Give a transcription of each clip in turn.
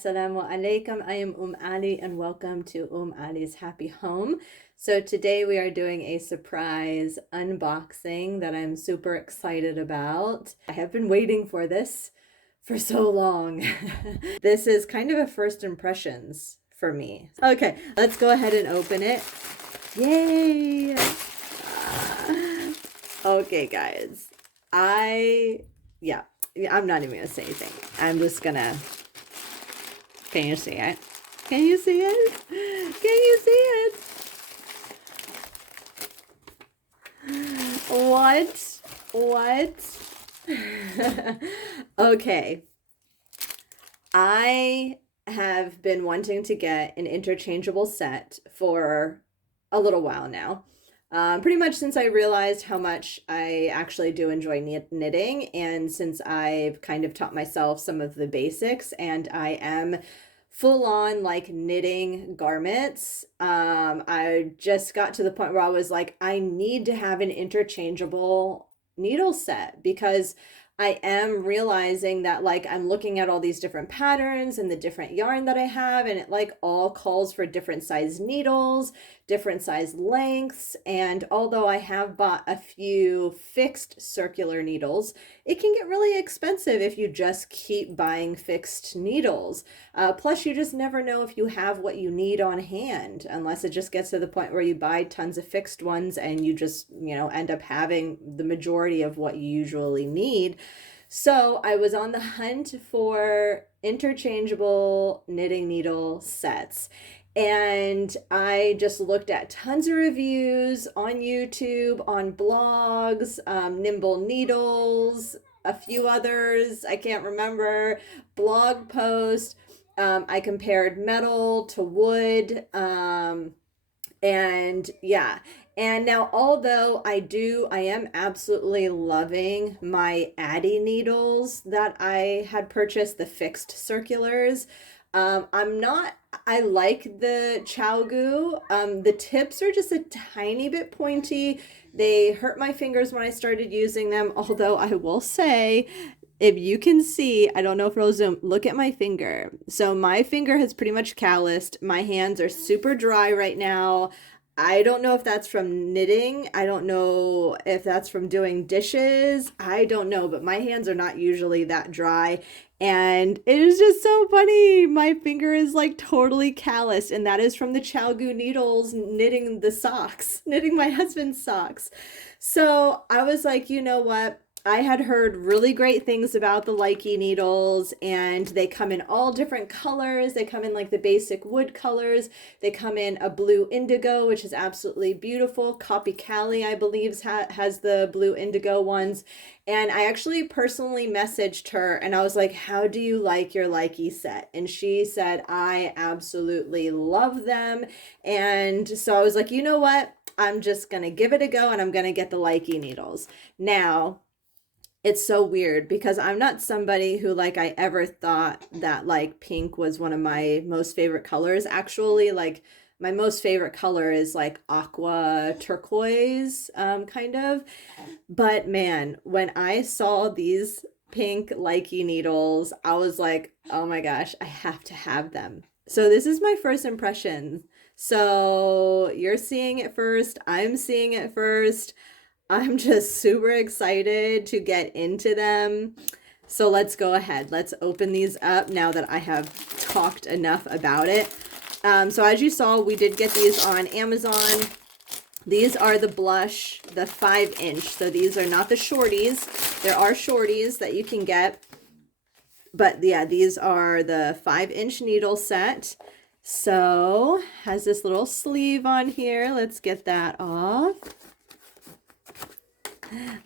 Assalamu alaikum. I am Ali and welcome to Ali's Happy Home. So today we are doing a surprise unboxing that I'm super excited about. I have been waiting for this for so long. This is kind of a first impressions for me. Okay, let's go ahead and open it. Yay! Okay, guys. I'm not even gonna say anything. I'm just gonna. Can you see it? Can you see it? Can you see it? What? Okay. I have been wanting to get an interchangeable set for a little while now. Pretty much since I realized how much I actually do enjoy knitting, and since I've kind of taught myself some of the basics and I am full on like knitting garments. I just got to the point where I was like, I need to have an interchangeable needle set because I am realizing that like I'm looking at all these different patterns and the different yarn that I have, and it like all calls for different size needles, different size lengths. And although I have bought a few fixed circular needles, it can get really expensive if you just keep buying fixed needles. Plus, you just never know if you have what you need on hand, unless it just gets to the point where you buy tons of fixed ones and you just, end up having the majority of what you usually need. So I was on the hunt for interchangeable knitting needle sets. And I just looked at tons of reviews on YouTube, on blogs, Nimble Needles, a few others, I can't remember, blog posts. I compared metal to wood. And yeah. And now, although I am absolutely loving my Addy needles that I had purchased, the fixed circulars. I like the Chalgu. The tips are just a tiny bit pointy. They hurt my fingers when I started using them, although I will say, if you can see, I don't know if it'll zoom, look at my finger. So my finger has pretty much calloused. My hands are super dry right now. I don't know if that's from knitting. I don't know if that's from doing dishes. I don't know, but my hands are not usually that dry. And it is just so funny. My finger is like totally calloused, and that is from the Chalgu needles knitting the socks, knitting my husband's socks. So I was like, you know what? I had heard really great things about the Lykke needles, and they come in all different colors. They come in like the basic wood colors. They come in a blue indigo, which is absolutely beautiful. Copy Cali, I believe, has the blue indigo ones. And I actually personally messaged her and I was like, how do you like your Lykke set? And she said, I absolutely love them. And so I was like, you know what? I'm just going to give it a go and I'm going to get the Lykke needles. Now, it's so weird because I'm not somebody who like I ever thought that like pink was one of my most favorite colors. Actually, like my most favorite color is like aqua turquoise, kind of. But man, when I saw these pink Lykke needles, I was like, oh my gosh, I have to have them. So this is my first impression. So you're seeing it first. I'm seeing it first. I'm just super excited to get into them. So let's go ahead. Let's open these up now that I have talked enough about it. So as you saw, we did get these on Amazon. These are the blush, the 5-inch. So these are not the shorties. There are shorties that you can get. But yeah, these are the 5-inch needle set. So has this little sleeve on here. Let's get that off.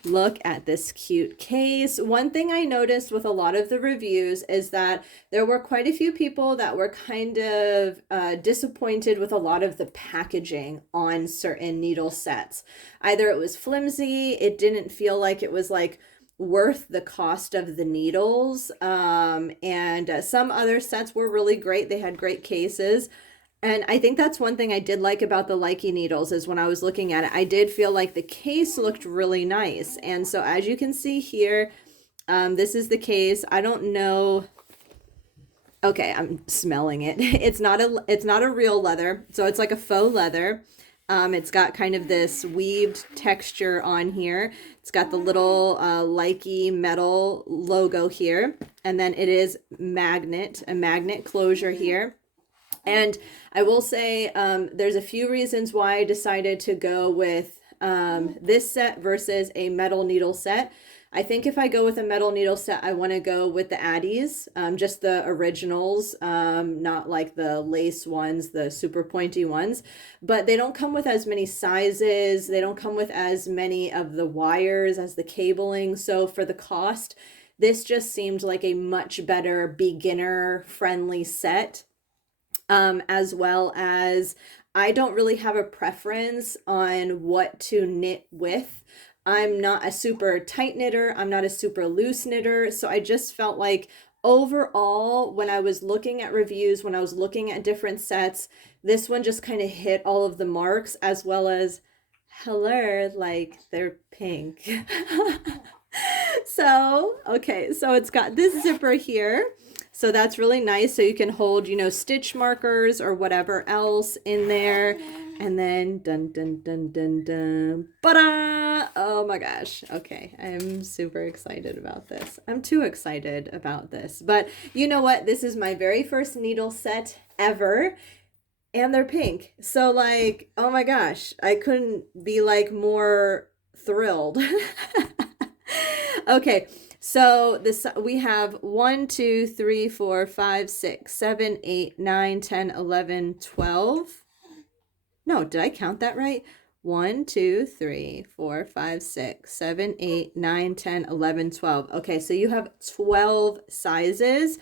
Look at this cute case. One thing I noticed with a lot of the reviews is that there were quite a few people that were kind of disappointed with a lot of the packaging on certain needle sets. Either it was flimsy, it didn't feel like it was like worth the cost of the needles, and some other sets were really great. They had great cases. And I think that's one thing I did like about the Lykke needles is when I was looking at it, I did feel like the case looked really nice. And so as you can see here, this is the case. I don't know Okay, I'm smelling it. It's not a real leather. So it's like a faux leather. It's got kind of this weaved texture on here. It's got the little Lykke metal logo here. And then it is a magnet closure here. And I will say there's a few reasons why I decided to go with this set versus a metal needle set. I think if I go with a metal needle set, I want to go with the Addies, just the originals, not like the lace ones, the super pointy ones. But they don't come with as many sizes. They don't come with as many of the wires as the cabling. So for the cost, this just seemed like a much better beginner friendly set, as well as I don't really have a preference on what to knit with. I'm not a super tight knitter. I'm not a super loose knitter. So I just felt like overall, when I was looking at reviews, when I was looking at different sets, this one just kind of hit all of the marks, as well as, hello, like they're pink. So, okay, so it's got this zipper here. So that's really nice. So you can hold, stitch markers or whatever else in there. And then dun dun dun dun dun. Ba-da! Oh my gosh. Okay. I'm super excited about this. I'm too excited about this. But you know what? This is my very first needle set ever. And they're pink. So like, oh my gosh. I couldn't be like more thrilled. Okay. So this we have 1, 2, 3, 4, 5, 6, 7, 8, 9, 10, 11, 12. No, did I count that right? 1, 2, 3, 4, 5, 6, 7, 8, 9, 10, 11, 12. Okay, so you have 12 sizes.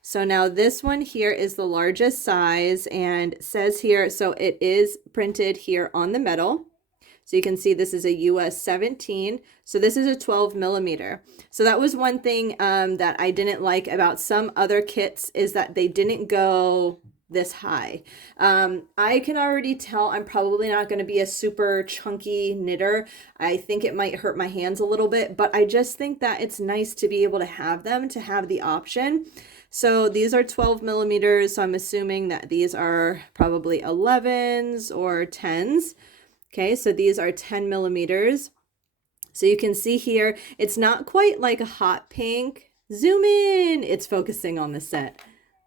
So now this one here is the largest size, and it says here, so it is printed here on the metal. So you can see this is a US 17. So this is a 12 millimeter. So that was one thing that I didn't like about some other kits, is that they didn't go this high. I can already tell I'm probably not going to be a super chunky knitter. I think it might hurt my hands a little bit, but I just think that it's nice to be able to have them, to have the option. So these are 12 millimeters. So I'm assuming that these are probably 11s or 10s. Okay, so these are 10 millimeters. So you can see here, it's not quite like a hot pink. Zoom in. It's focusing on the set.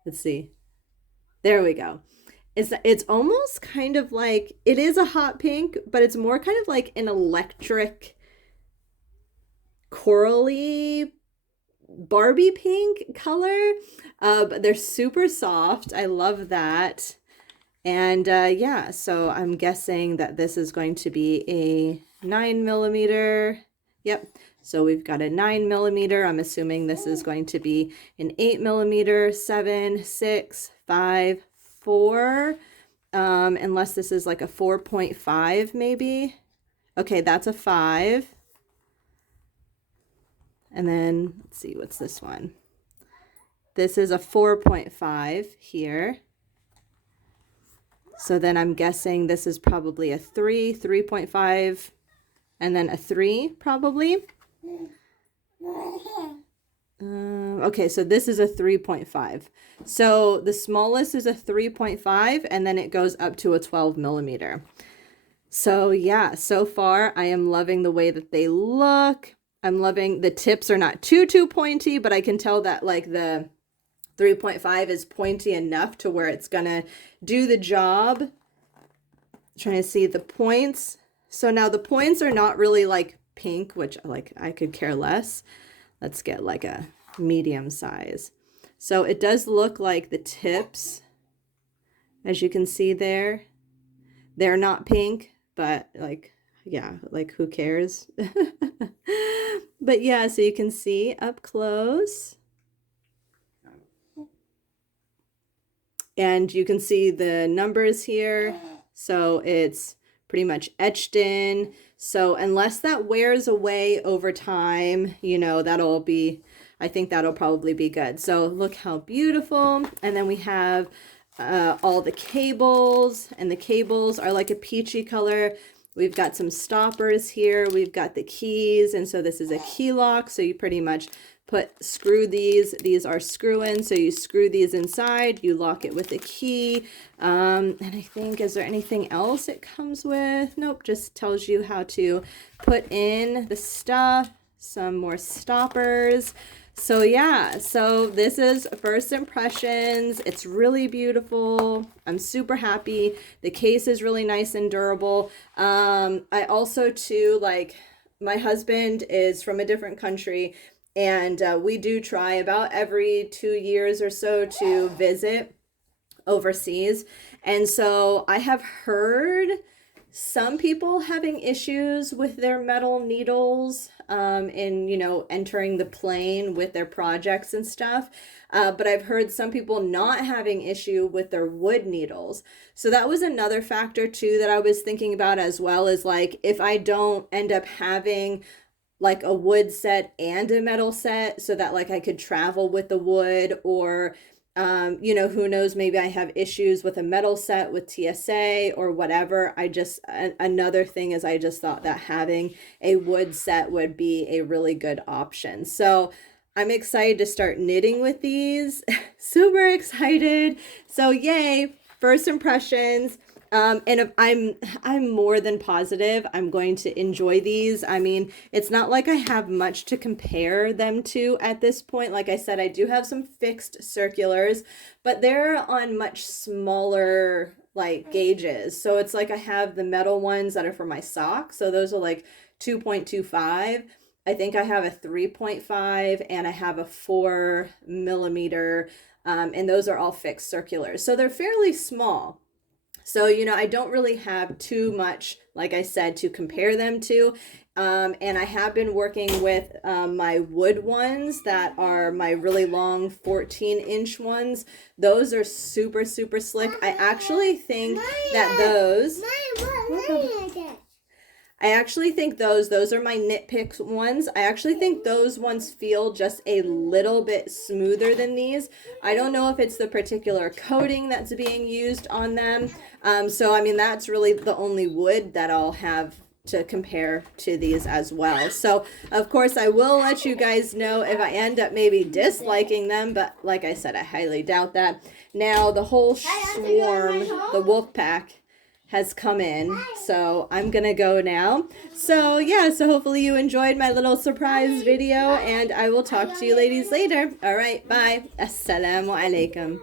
Let's see. There we go. It's almost kind of like, it is a hot pink, but it's more kind of like an electric corally Barbie pink color. But they're super soft. I love that. And yeah, so I'm guessing that this is going to be a 9 millimeter. Yep. So we've got a 9 millimeter. I'm assuming this is going to be an 8 millimeter, 7, 6, 5, 4. Unless this is like a 4.5 maybe. Okay, that's a 5. And then let's see, what's this one? This is a 4.5 here. So then I'm guessing this is probably a 3, 3.5, and then a 3 probably. Okay, so this is a 3.5. So the smallest is a 3.5, and then it goes up to a 12 millimeter. So yeah, so far I am loving the way that they look. I'm loving the tips are not too pointy, but I can tell that like the 3.5 is pointy enough to where it's gonna do the job. Trying to see the points. So now the points are not really like pink, which like I could care less. Let's get like a medium size. So it does look like the tips, as you can see there, they're not pink, but like, yeah, like who cares? But yeah, so you can see up close. And you can see the numbers here. So it's pretty much etched in. So unless that wears away over time, that'll be, I think that'll probably be good. So look how beautiful. And then we have all the cables, and the cables are like a peachy color. We've got some stoppers here. We've got the keys. And so this is a key lock. So you pretty much screw these. These are screw-in. So you screw these inside. You lock it with a key. And I think, is there anything else it comes with? Nope, just tells you how to put in the stuff. Some more stoppers. So yeah, so this is first impressions. It's really beautiful. I'm super happy. The case is really nice and durable. I also too, like, my husband is from a different country, and we do try about every 2 years or so to visit overseas. And so I have heard some people having issues with their metal needles in, you know, entering the plane with their projects and stuff. But I've heard some people not having issue with their wood needles. So that was another factor too that I was thinking about, as well, as like, if I don't end up having like a wood set and a metal set, so that like I could travel with the wood, or you know, who knows, maybe I have issues with a metal set with TSA or whatever. Another thing is, I just thought that having a wood set would be a really good option. So I'm excited to start knitting with these. Super excited. So yay, first impressions. And if I'm more than positive I'm going to enjoy these. I mean, it's not like I have much to compare them to at this point. Like I said, I do have some fixed circulars, but they're on much smaller like gauges. So it's like I have the metal ones that are for my socks. So those are like 2.25. I think I have a 3.5 and I have a 4 millimeter. And those are all fixed circulars. So they're fairly small. So, you know, I don't really have too much, like I said, to compare them to. And I have been working with my wood ones that are my really long 14-inch ones. Those are super, super slick. I actually think that those... I actually think those are my Knit Picks ones. I actually think those ones feel just a little bit smoother than these. I don't know if it's the particular coating that's being used on them. So, I mean, that's really the only wood that I'll have to compare to these as well. So, of course, I will let you guys know if I end up maybe disliking them, but like I said, I highly doubt that. Now, the whole swarm, the wolf pack, has come in, so I'm gonna go now. So yeah, so hopefully you enjoyed my little surprise video, and I will talk to you ladies later. All right, bye. Assalamu alaikum.